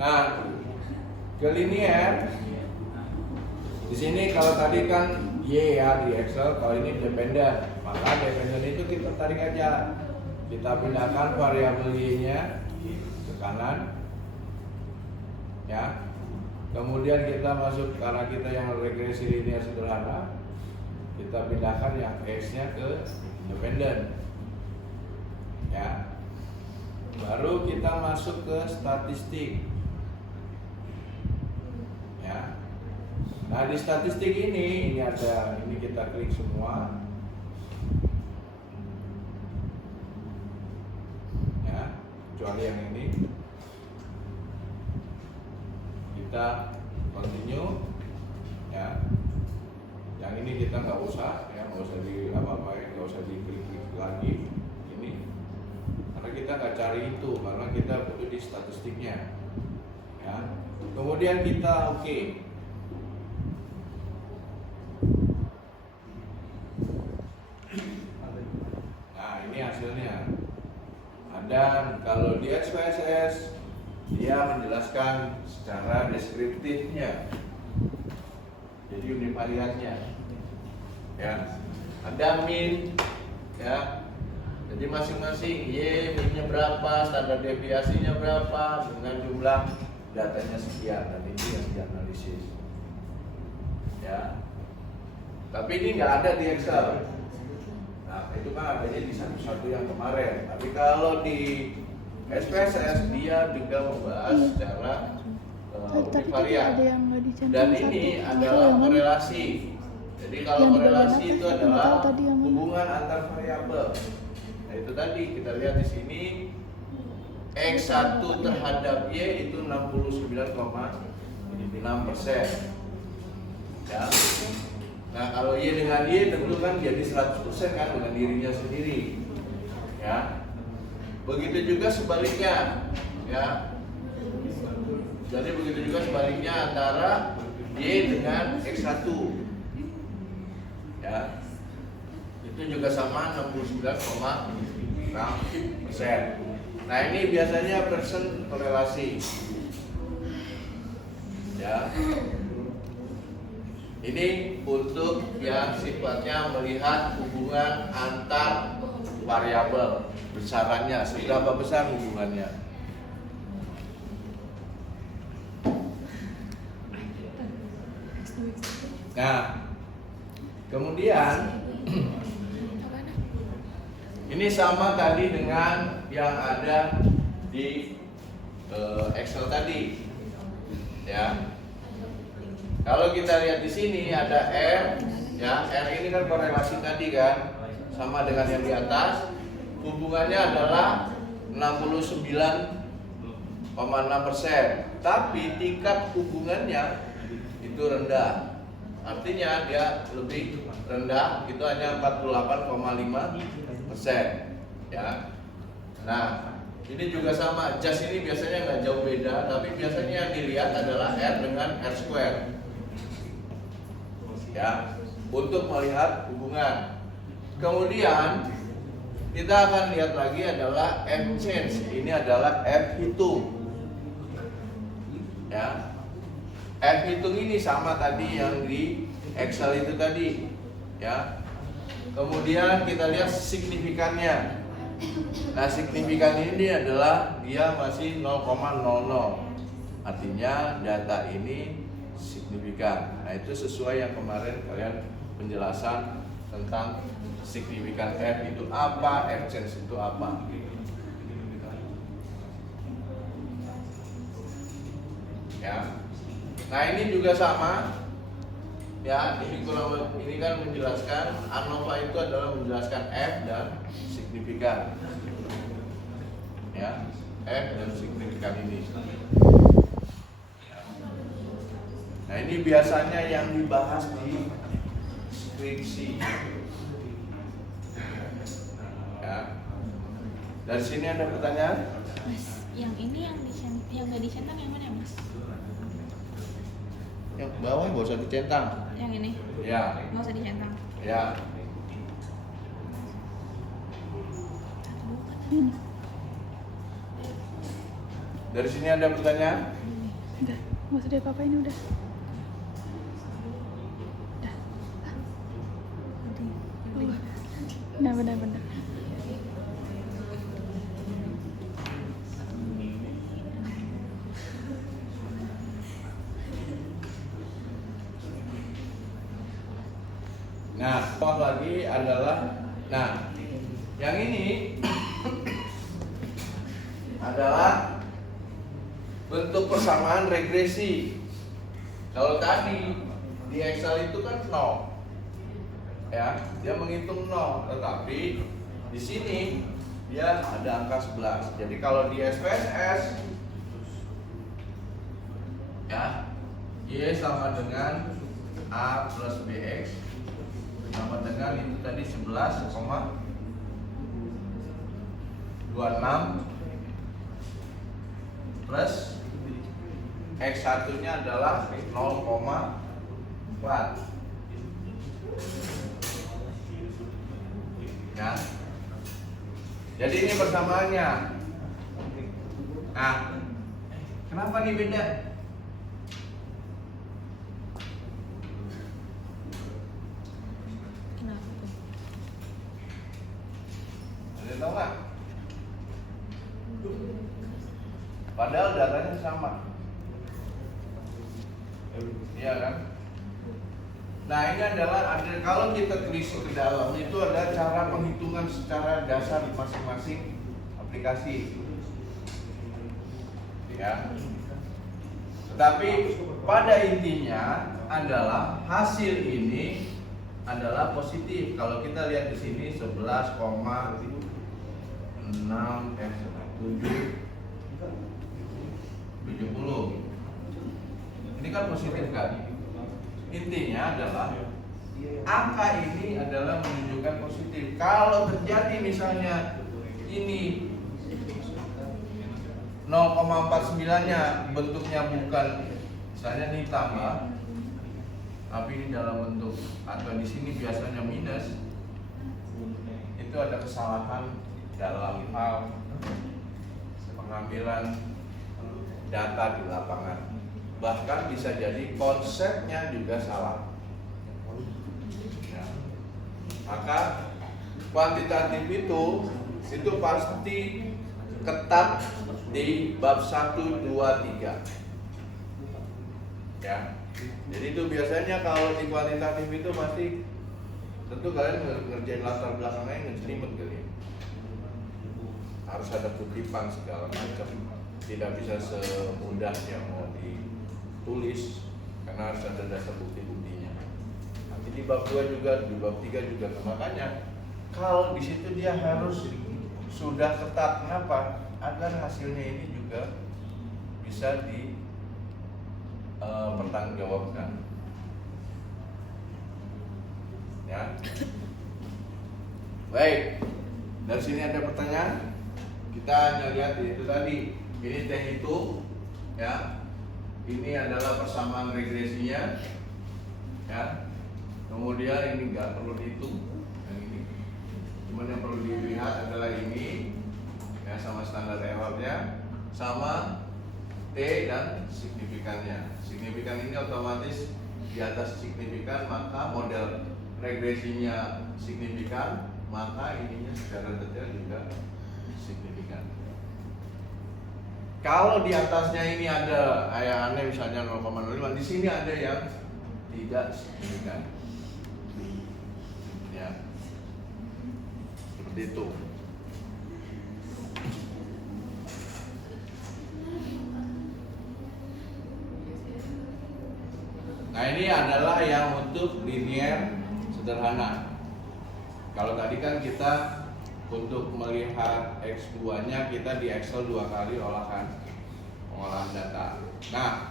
Nah, ke linier di sini kalau tadi kan Y ya di Excel, kalau ini dependent, maka dependent itu kita tarik aja, kita pindahkan variabel Y-nya ke kanan, ya. Kemudian kita masuk, karena kita yang regresi linear sederhana, kita pindahkan yang X-nya ke dependent, ya. Baru kita masuk ke statistik, ya. Nah di statistik ini ada, ini kita klik semua, ya, kecuali yang ini. Kita continue, ya. Yang ini kita nggak usah, ya, nggak usah di apa-apain, nggak usah diklik lagi ini, karena kita nggak cari itu, karena kita butuh di statistiknya, ya. Kemudian kita oke. Nah ini hasilnya. Dan kalau di SPSS dia menjelaskan secara deskriptifnya, jadi univariatnya, ya. Ada min, ya. Jadi masing-masing Y min-nya berapa, standar deviasinya berapa, dengan jumlah datanya sekian, dan ini yang dianalisis, ya. Tapi ini nggak ada di Excel. Nah itu kan adanya di satu-satu yang kemarin. Tapi kalau di SPSS dia juga membahas secara univariat, dan ini adalah korelasi. Jadi kalau korelasi itu adalah hubungan antar variabel. Nah itu tadi kita lihat di sini X1 terhadap Y itu 69,6%, ya. Nah kalau Y dengan Y tentu kan jadi 100% kan dengan dirinya sendiri, ya. Begitu juga sebaliknya, ya. Jadi begitu juga sebaliknya antara Y dengan X1, ya. Itu juga sama 69,6%. Nah ini biasanya persen korelasi, ya. Ini untuk yang sifatnya melihat hubungan antar variabel, besarannya, seberapa besar hubungannya. Nah, kemudian ini sama tadi dengan yang ada di Excel tadi, ya. Kalau kita lihat di sini ada R, ya. R ini kan korelasi tadi kan, sama dengan yang di atas. Hubungannya adalah 69,6%, tapi tingkat hubungannya itu rendah. Artinya dia lebih rendah, itu hanya 48,5%, ya. Nah, ini juga sama. Just ini biasanya nggak jauh beda, tapi biasanya yang dilihat adalah R dengan R square, ya, untuk melihat hubungan. Kemudian kita akan lihat lagi adalah F change. Ini adalah F hitung, ya. F hitung ini sama tadi yang di Excel itu tadi, ya. Kemudian kita lihat signifikannya. Nah signifikan ini adalah dia masih 0,00, artinya data ini signifikan. Nah itu sesuai yang kemarin kalian penjelasan tentang signifikan F itu apa, F change itu apa. Ya. Nah ini juga sama, ya. Ini kan menjelaskan ANOVA itu adalah menjelaskan F dan signifikan, ya. F dan signifikan ini. Nah ini biasanya yang dibahas di skripsi, ya. Dari sini ada pertanyaan? Mas, yang ini yang nggak dicentang yang mana, Mas? Yang bawah nggak usah dicentang. Yang ini? Ya. Nggak usah dicentang. Ya. Dari sini ada pertanyaan? Udah, nggak usah deh apa-apa, ini udah. Nah, benar-benar. Nah, lagi adalah, nah, yang ini adalah bentuk persamaan regresi. Kalau tadi di Excel itu kan 0, ya, dia menghitung 0, tetapi di sini dia ada angka 11. Jadi kalau di SPSS, ya, Y sama dengan A plus BX sama dengan itu tadi 11,26 plus X1 nya adalah 0,4, ya. Jadi ini persamaannya. Nah, kenapa nih beda? Kenapa tuh? Ada tahu nggak? Padahal datanya sama. Iya kan? Nah, ini adalah kalau kita telisik ke dalam itu ada cara penghitungan secara dasar masing-masing aplikasi. Ya. Tetapi pada intinya adalah hasil ini adalah positif. Kalau kita lihat di sini 11,70. Ini kan positif kan? Intinya adalah angka ini adalah menunjukkan positif. Kalau terjadi misalnya ini 0,49-nya bentuknya bukan, misalnya ini tambah, tapi ini dalam bentuk, atau di sini biasanya minus, itu ada kesalahan dalam hal pengambilan data di lapangan. Bahkan bisa jadi konsepnya juga salah. Ya. Maka kuantitatif itu pasti ketat di bab 1, 2, 3. Ya. Jadi itu biasanya kalau di kuantitatif itu pasti, tentu kalian ngerjain latar belakangnya ngejelimet kali. Harus ada kutipan segala macam. Tidak bisa semudah yang mau ditulis, karena harus ada dasar bukti-buktinya. Nanti di bab 2 juga, di bab 3 juga. Makanya kalau di situ dia harus sudah ketat. Kenapa? Agar hasilnya ini juga bisa dipertanggungjawabkan. Ya. Baik. Dari sini ada pertanyaan? Kita hanya lihat itu tadi. Ini teh itu, ya. Ini adalah persamaan regresinya, ya. Kemudian ini nggak perlu dihitung, yang ini. Cuman yang perlu dilihat adalah ini, ya, sama standar errornya, sama T dan signifikannya. Signifikan ini otomatis di atas signifikan, maka model regresinya signifikan, maka ininya secara detail juga signifikan. Kalau di atasnya ini ada kayak aneh misalnya 0,05, di sini ada yang tidak signifikan. Ya. Seperti itu. Nah, ini adalah yang untuk linear sederhana. Kalau tadi kan kita untuk melihat X2-nya kita di Excel 2 kali pengolahan data. Nah,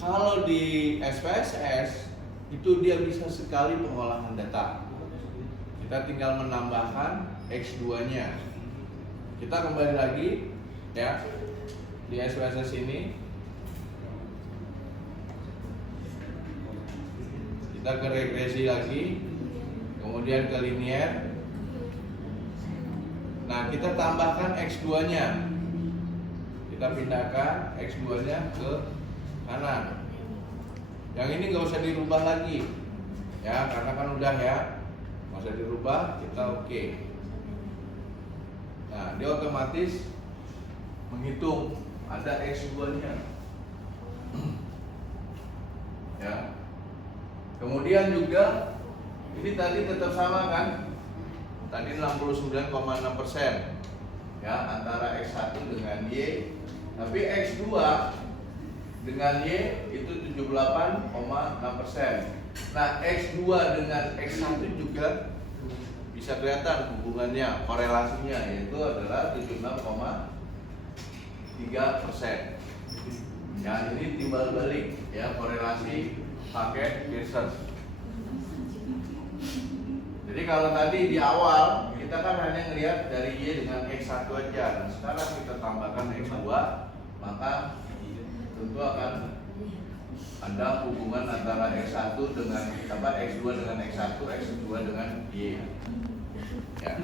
kalau di SPSS itu dia bisa sekali pengolahan data. Kita tinggal menambahkan X2-nya. Kita kembali lagi, ya, di SPSS ini. Kita ke regresi lagi, kemudian ke linear. Nah, kita tambahkan X2-nya. kita pindahkan X2-nya ke kanan. Yang ini nggak usah dirubah lagi, ya, karena kan udah ya, nggak usah dirubah, kita oke. Nah, dia otomatis menghitung ada X2-nya. Ya. Kemudian juga ini tadi tetap sama kan? Tadi 69,6%. Ya, antara X1 dengan Y. Tapi X2 dengan Y itu 78,6%. Nah, X2 dengan X1 juga bisa kelihatan hubungannya, korelasinya, yaitu adalah 76,3%. Ya, ini timbal balik ya, korelasi pakai Pearson. Jadi kalau tadi di awal kita kan hanya ngelihat dari Y dengan X1 aja. Nah, sekarang kita tambahkan X2, maka tentu akan ada hubungan antara X1 dengan X2 dengan X1, X2 dengan Y. Ya.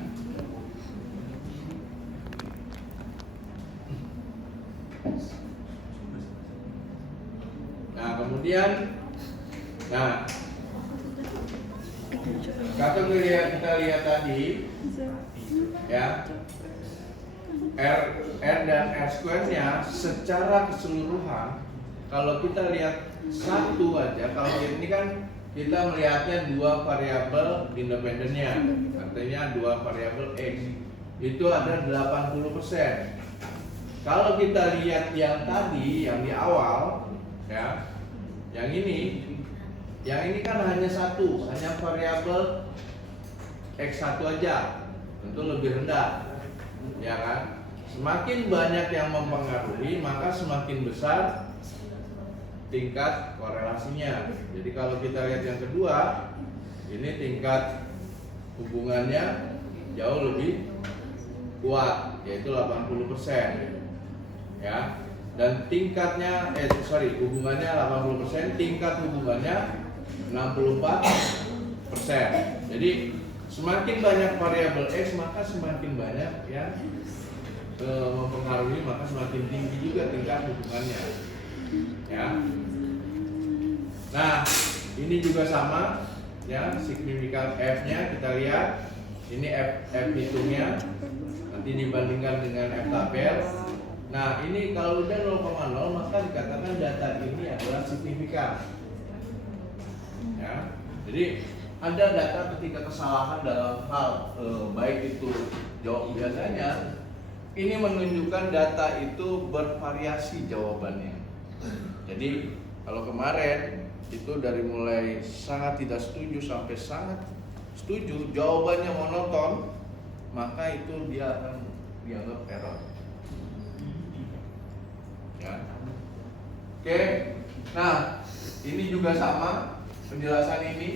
Nah, kemudian kategori yang kita lihat tadi ya, R dan R square-nya secara keseluruhan, kalau kita lihat satu aja, kalau ini kan kita melihatnya dua variabel independennya, artinya dua variabel X, itu ada 80%. Kalau kita lihat yang tadi, yang di awal ya, yang ini kan hanya satu, hanya variabel X1 aja, tentu lebih rendah, ya kan? Semakin banyak yang mempengaruhi, maka semakin besar tingkat korelasinya. Jadi kalau kita lihat yang kedua, ini tingkat hubungannya jauh lebih kuat, yaitu 80%, ya. Dan tingkatnya, hubungannya 80%, tingkat hubungannya 64%. Jadi semakin banyak variabel X, maka semakin banyak yang mempengaruhi, maka semakin tinggi juga tingkat hubungannya. Ya. Nah, ini juga sama, ya, signifikan F-nya kita lihat. Ini F hitungnya, nanti dibandingkan dengan F tabel. Nah, ini kalau udah 0,0 maka dikatakan data ini adalah signifikan. Ya, jadi ada data ketika kesalahan dalam hal baik itu jawab biasanya, ini menunjukkan data itu bervariasi jawabannya. Jadi kalau kemarin itu dari mulai sangat tidak setuju sampai sangat setuju, jawabannya monoton, maka itu dia akan dianggap error. Ya. Oke, nah ini juga sama penjelasan ini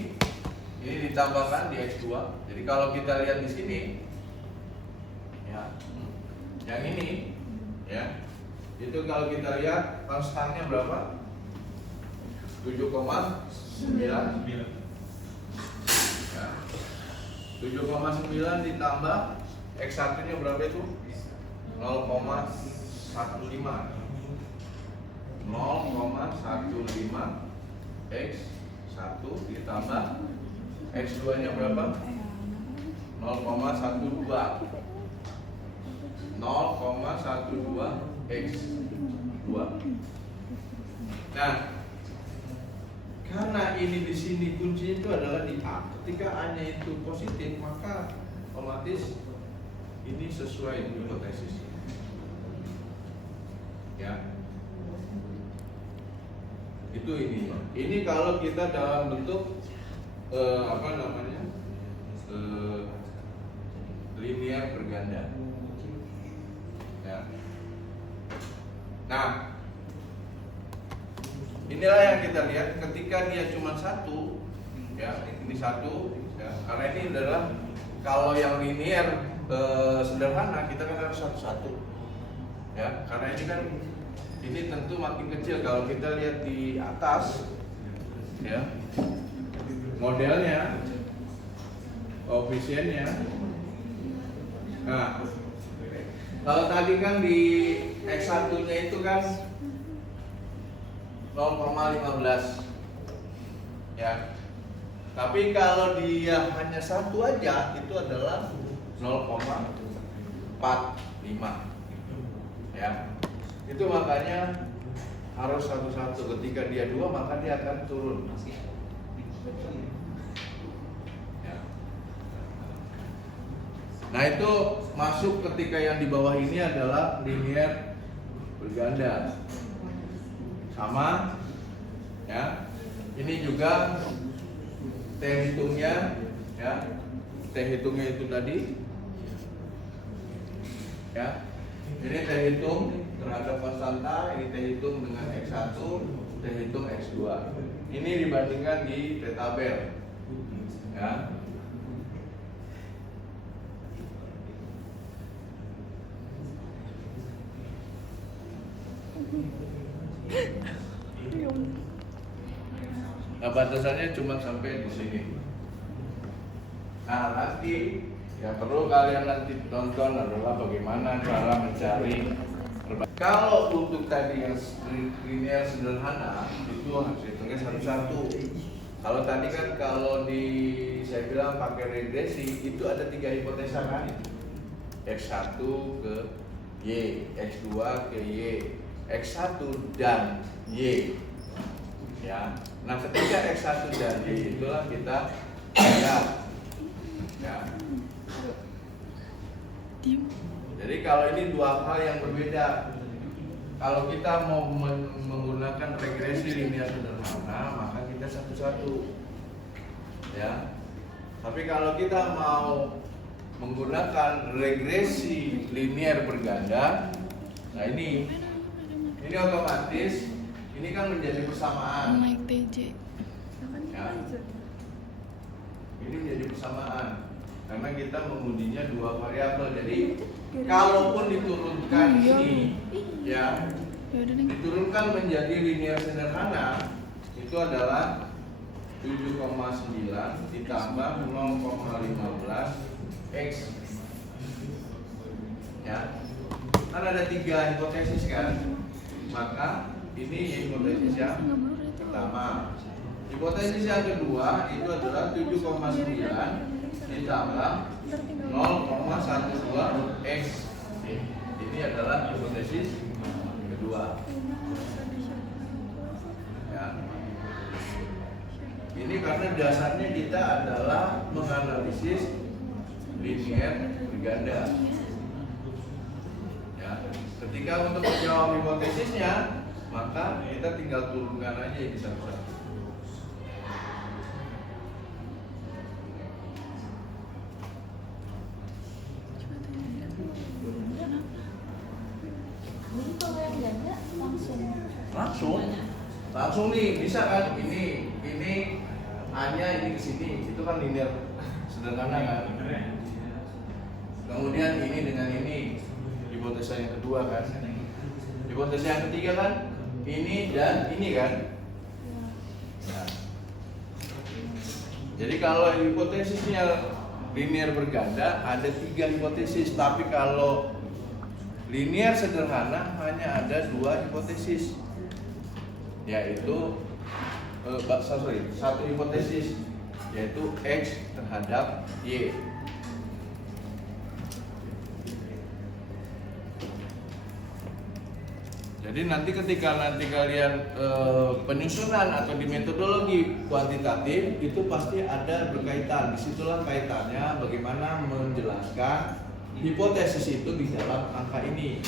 ditambahkan di X2. Jadi kalau kita lihat di sini, ya, yang ini, ya, itu kalau kita lihat konstannya berapa? 7,9. Ya. 7,9 ditambah X1-nya berapa itu? 0,15. 0,15 X1 ditambah X2-nya berapa? 0,12. 0,12 X2. Nah, karena ini di sini kuncinya itu adalah di A. Ketika A-nya itu positif, maka otomatis ini sesuai hipotesisnya. Ya. Itu ini. Ini kalau kita dalam bentuk linear berganda. Ya. Nah, inilah yang kita lihat ketika dia cuma satu, ya, ini satu, ya, karena ini adalah kalau yang linear sederhana kita kan harus satu-satu, ya, karena ini kan ini tentu makin kecil. Kalau kita lihat di atas, ya, modelnya, koefisiennya, nah, Kalau tadi kan di X1-nya itu kan 0,15 ya. Tapi kalau dia hanya satu aja itu adalah 0,45 ya. Itu makanya harus satu-satu. Ketika dia 2 maka dia akan turun ya. Nah itu masuk ketika yang di bawah ini adalah linear berganda sama ya. Ini juga T hitungnya ya. T hitungnya itu tadi ya. Ini T hitung terhadap konstanta, ini T hitung dengan X1, T hitung X2. Ini dibandingkan di T tabel ya. Nah, batasannya cuma sampai di sini. Nah, nanti yang perlu kalian nanti tonton adalah bagaimana cara mencari kalau untuk tadi yang linear sederhana itu harus hitungnya satu-satu. Kalau tadi kan kalau saya bilang pakai regresi itu ada 3 hipotesa kan, X1 ke Y, X2 ke Y, X1 dan Y ya. Nah ketika X1 dan Y itulah kita lihat ya. Jadi kalau ini dua hal yang berbeda. Kalau kita mau menggunakan regresi linear sederhana maka kita satu-satu ya. Tapi kalau kita mau menggunakan regresi linear berganda, nah ini otomatis ini kan menjadi persamaan. Naik TJ. Ya. Ini menjadi persamaan karena kita mengujinya 2 variabel. Jadi kalaupun diturunkan ini ya, diturunkan menjadi linear sederhana itu adalah 7,9 ditambah 0,15 X ya. Kan ada 3 hipotesis kan, maka ini hipotesis yang pertama. Hipotesis yang kedua itu adalah 7,9 ditambah 0,12 X. Ini adalah hipotesis kedua ya. Ini karena dasarnya kita adalah menganalisis linear berganda ya. Ketika untuk menjawab hipotesisnya maka kita tinggal turunkan aja ini satu-satu. Langsung nih bisa kan, ini A-nya ini ke sini, itu kan linear sederhana kan. Kemudian ini dengan ini hipotesa yang kedua kan. Hipotesa yang ketiga kan ini dan ini kan. Nah. Jadi kalau hipotesisnya linear berganda ada 3 hipotesis, tapi kalau linear sederhana hanya ada 2 hipotesis, yaitu satu hipotesis yaitu X terhadap Y. Jadi nanti ketika kalian penyusunan atau di metodologi kuantitatif itu pasti ada berkaitan. Disitulah kaitannya bagaimana menjelaskan hipotesis itu di dalam angka ini.